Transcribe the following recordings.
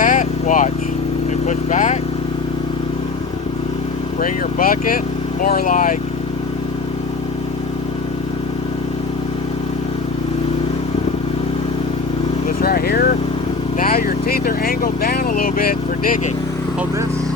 that, watch. And push back. Bring your bucket more like this right here. Now your teeth are angled down a little bit for digging. Hold this.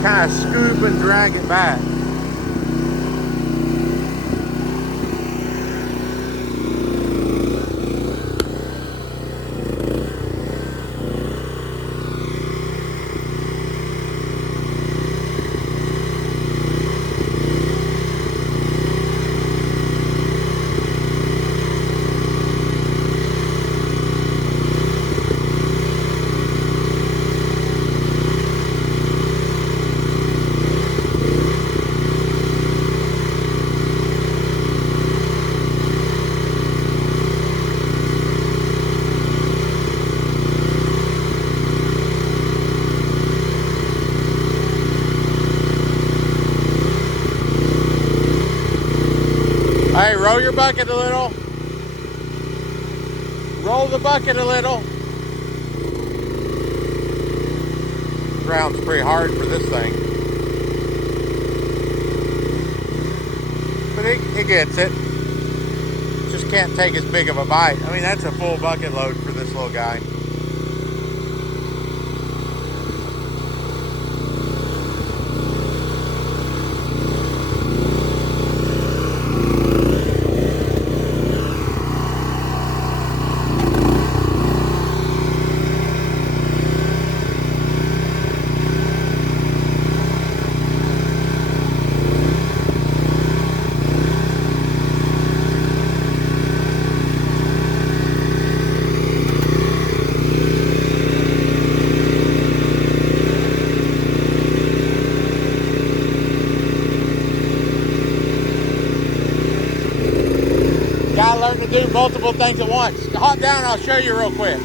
Kind of scoop and drag it back. Hey, roll your bucket a little. Roll the bucket a little. Ground's pretty hard for this thing. But it gets it. Just can't take as big of a bite. I mean, that's a full bucket load for this little guy. Gotta learn to do multiple things at once. Hop down, I'll show you real quick.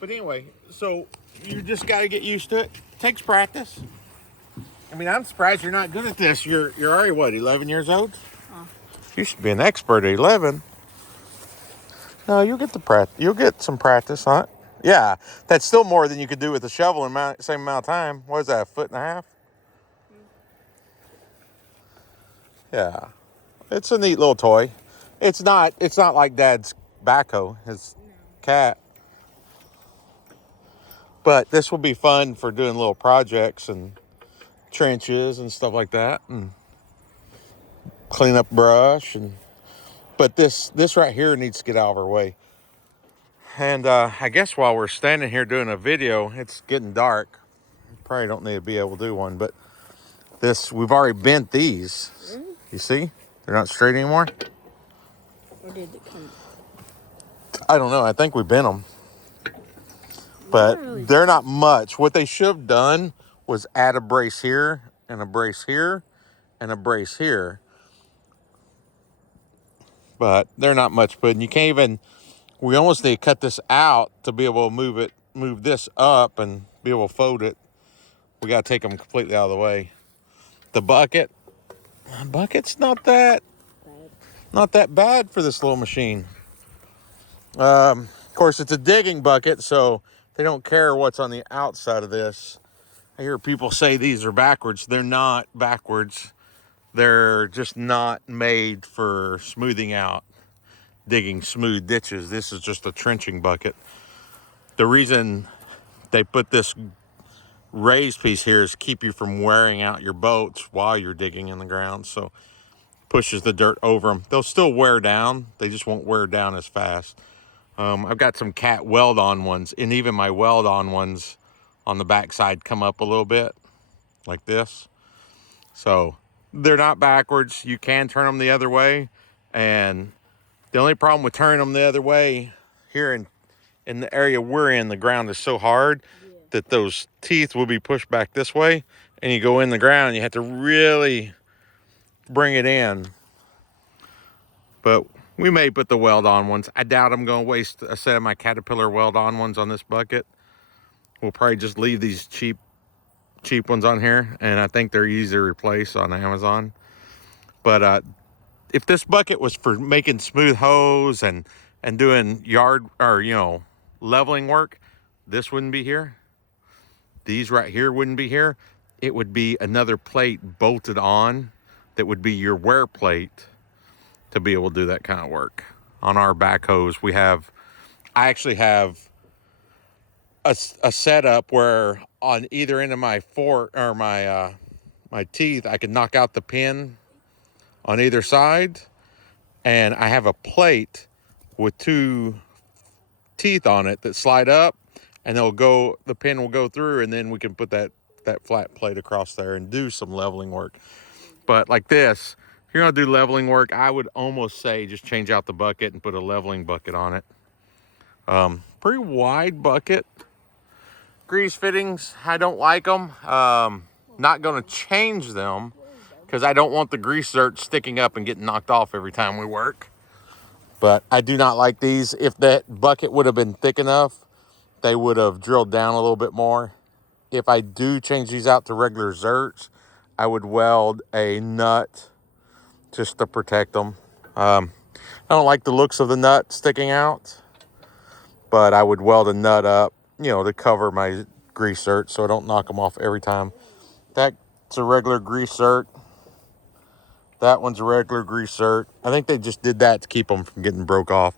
But anyway, so you just got to get used to it. Takes practice. I mean, I'm surprised you're not good at this. You're already, what, 11 years old? You should be an expert at 11. No, you'll get the practice. You'll get some practice on it. Yeah, that's still more than you could do with a shovel in same amount of time. What is that, a foot and a half? Yeah, it's a neat little toy. It's not like Dad's backhoe, his cat. But this will be fun for doing little projects and trenches and stuff like that, and clean up brush. But this right here needs to get out of our way. And I guess while we're standing here doing a video, it's getting dark. Probably don't need to be able to do one, but we've already bent these. Really? You see? They're not straight anymore. Or did it come? I don't know. I think we bent them. But they're not much. What they should have done was add a brace here, and a brace here, and a brace here. But they're not much good. And you can't even, we almost need to cut this out to be able to move this up and be able to fold it. We got to take them completely out of the way. The bucket's not that bad for this little machine. Of course, it's a digging bucket, so they don't care what's on the outside of this. I hear people say these are backwards. They're not backwards. They're just not made for smoothing out, digging smooth ditches. This is just a trenching bucket. The reason they put this raised piece here is keep you from wearing out your boats while you're digging in the ground. So pushes the dirt over them. They'll still wear down. They just won't wear down as fast. I've got some cat weld-on ones, and even my weld-on ones on the backside come up a little bit like this. So they're not backwards. You can turn them the other way, and the only problem with turning them the other way here in the area we're in, the ground is so hard that those teeth will be pushed back this way, and you go in the ground, you have to really bring it in. But we may put the weld-on ones. I doubt I'm going to waste a set of my Caterpillar weld-on ones on this bucket. We'll probably just leave these cheap ones on here, and I think they're easy to replace on Amazon. But if this bucket was for making smooth hose and doing yard or leveling work, this wouldn't be here. These right here wouldn't be here. It would be another plate bolted on that would be your wear plate to be able to do that kind of work. On our backhoes, I actually have a setup where on either end of my fork or my teeth, I can knock out the pin on either side, and I have a plate with two teeth on it that slide up, and the pin will go through, and then we can put that flat plate across there and do some leveling work. But like this, if you're gonna do leveling work, I would almost say just change out the bucket and put a leveling bucket on it. Pretty wide bucket. Grease fittings, I don't like them. Not gonna change them because I don't want the grease dirt sticking up and getting knocked off every time we work. But I do not like these. If that bucket would have been thick enough, they would have drilled down a little bit more. If I do change these out to regular zerts, I would weld a nut just to protect them. I don't like the looks of the nut sticking out, but I would weld a nut up, to cover my grease zert so I don't knock them off every time. That's a regular grease zert. That one's a regular grease zert. I think they just did that to keep them from getting broke off.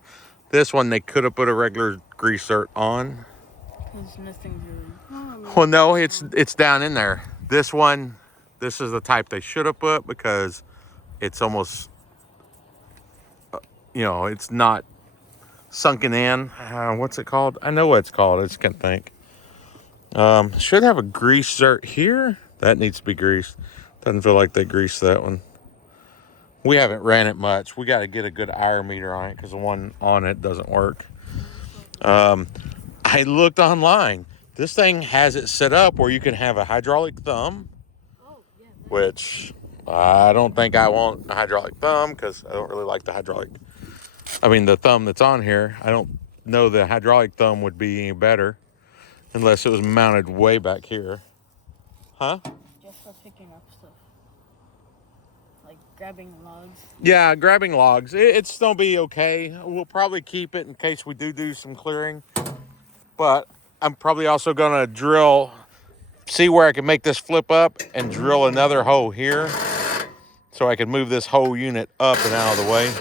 This one, they could have put a regular grease zert on. There's nothing here. Well, no, it's down in there. This one, this is the type they should have put because it's almost, it's not sunken in. What's it called? I know what it's called. I just can't think. Should have a grease zert here. That needs to be greased. Doesn't feel like they greased that one. We haven't ran it much. We got to get a good ire meter on it because the one on it doesn't work. I looked online. This thing has it set up where you can have a hydraulic thumb, which I don't think I want a hydraulic thumb because I don't really like the thumb that's on here. I don't know the hydraulic thumb would be any better unless it was mounted way back here. Huh? Just for picking up stuff. Like grabbing logs. Yeah, grabbing logs. It's gonna be okay. We'll probably keep it in case we do some clearing. But I'm probably also gonna see where I can make this flip up and drill another hole here so I can move this whole unit up and out of the way.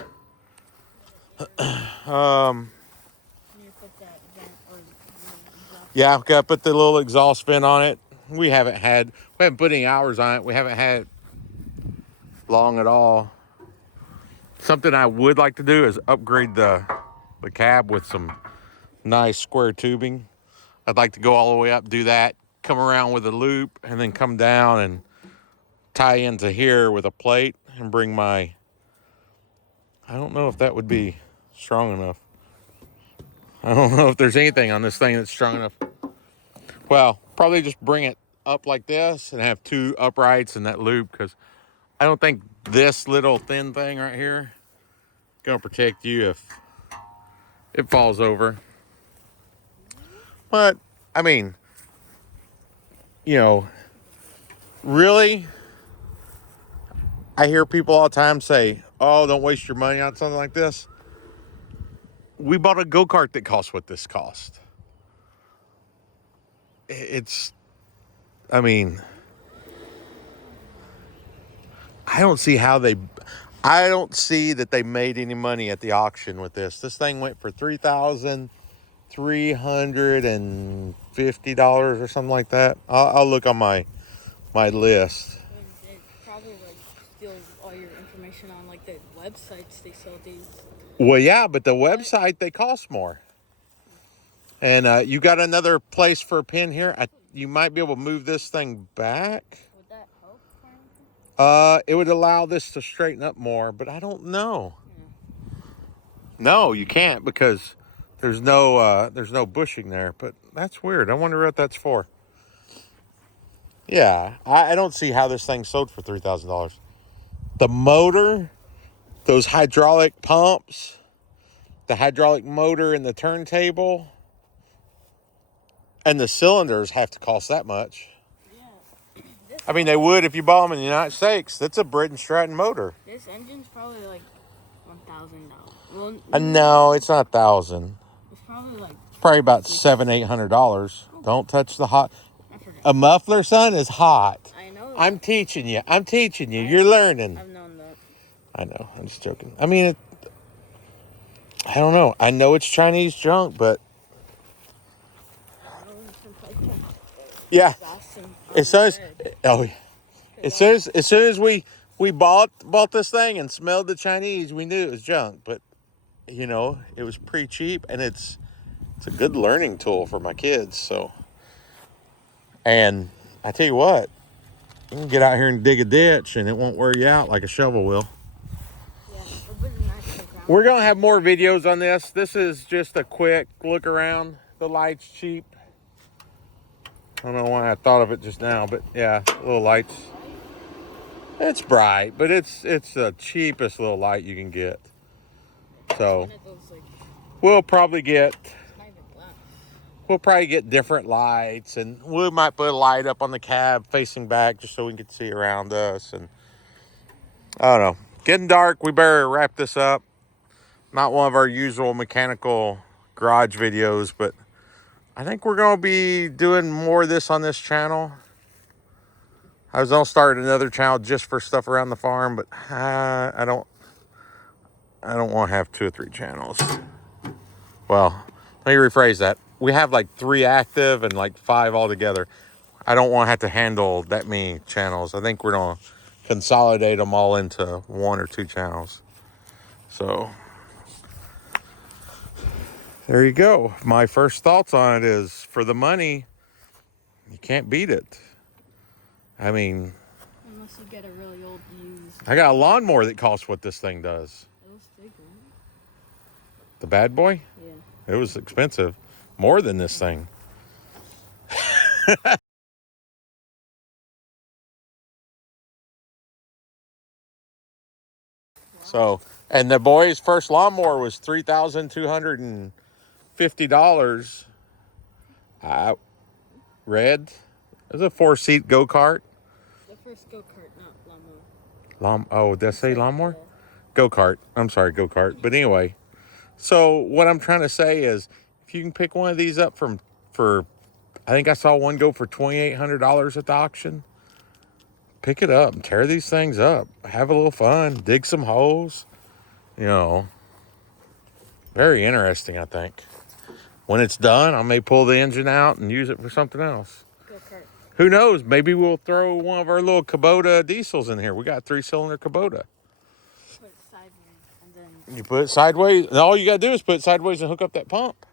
Yeah, I've got to put the little exhaust fin on it. We haven't put any hours on it. We haven't had it long at all. Something I would like to do is upgrade the cab with some nice square tubing. I'd like to go all the way up, do that, come around with a loop, and then come down and tie into here with a plate and bring my... I don't know if that would be strong enough. I don't know if there's anything on this thing that's strong enough. Well, probably just bring it up like this and have two uprights and that loop, because I don't think this little thin thing right here is going to protect you if it falls over. But, I mean, really, I hear people all the time say, oh, don't waste your money on something like this. We bought a go-kart that costs what this cost. I mean, I don't see that they made any money at the auction with this. This thing went for $3,350 or something like that. I'll look on my list. They probably steal all your information on the websites they sell these. Well, yeah, but the website, they cost more. And you got another place for a pin here. You might be able to move this thing back. Would that help or anything? It would allow this to straighten up more, but I don't know. No, you can't, because there's no bushing there. But that's weird. I wonder what that's for. Yeah, I don't see how this thing sold for $3,000. The motor, those hydraulic pumps, the hydraulic motor and the turntable, and the cylinders have to cost that much. Yeah. I mean, they would if you bought them in the United States. That's a Britain Stratton motor. This engine's probably $1,000. Well, No, it's not $1,000. It's probably probably about $700-800. Don't touch the hot. A muffler, son, is hot. I know that. I'm teaching you. You're learning. I've known that. I know. I'm just joking. I mean, I don't know. I know it's Chinese junk, but yeah. As soon as we bought this thing and smelled the Chinese, we knew it was junk. But it was pretty cheap, and it's a good learning tool for my kids. So, and I tell you what, you can get out here and dig a ditch, and it won't wear you out like a shovel will. Yeah, it was nice. We're gonna have more videos on this. This is just a quick look around. The light's cheap. I don't know why I thought of it just now, but yeah, little lights. It's bright, but it's the cheapest little light you can get. So we'll probably get different lights, and we might put a light up on the cab facing back just so we can see around us. And I don't know, getting dark. We better wrap this up. Not one of our usual mechanical garage videos, but I think we're going to be doing more of this on this channel. I was going to start another channel just for stuff around the farm, but I don't want to have 2 or 3 channels. Well, let me rephrase that. We have 3 active and 5 altogether. I don't want to have to handle that many channels. I think we're going to consolidate them all into 1 or 2 channels. So there you go. My first thoughts on it is, for the money, you can't beat it. I mean, unless you get a really old used. I got a lawnmower that costs what this thing does. It was bigger. The bad boy? Yeah. It was expensive. More than this thing. So, and the boy's first lawnmower was $3,250. $50. I read it's a 4-seat go-kart. The first go-kart, not Oh, did I say lawnmower? Yeah. Go-kart. I'm sorry, go-kart. But anyway, so what I'm trying to say is, if you can pick one of these up for, I think I saw one go for $2,800 at the auction. Pick it up and tear these things up. Have a little fun. Dig some holes. You know, very interesting, I think. When it's done, I may pull the engine out and use it for something else. Go-kart. Who knows? Maybe we'll throw one of our little Kubota diesels in here. We got a 3-cylinder Kubota. Put it sideways and then. You put it sideways. And all you got to do is put it sideways and hook up that pump.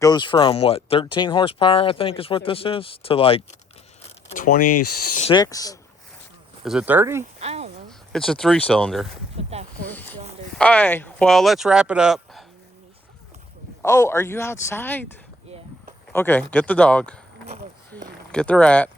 Goes from, what, 13 horsepower, I think is what this is, to like 26? Is it 30? I don't know. It's a 3-cylinder. Put that 4-cylinder. All right, well, let's wrap it up. Oh, are you outside? Yeah. Okay, get the dog. I'm gonna go see. Get the rat.